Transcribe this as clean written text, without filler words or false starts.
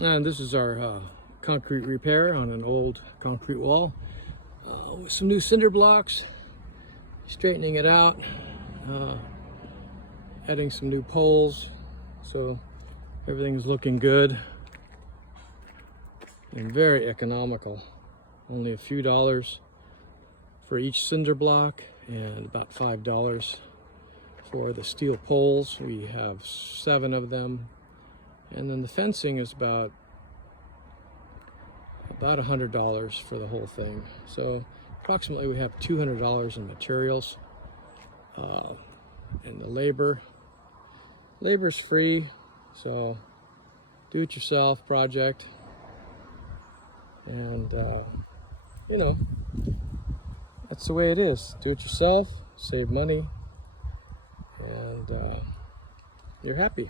And this is our concrete repair on an old concrete wall with some new cinder blocks, straightening it out, adding some new poles, so everything's looking good and very economical. Only a few dollars for each cinder block and about $5 for the steel poles. We have 7 of them, and then the fencing is about $100 for the whole thing. So approximately we have $200 in materials, and the labor's free, so do-it-yourself project. And you know, that's the way it is. Do it yourself, save money, and you're happy.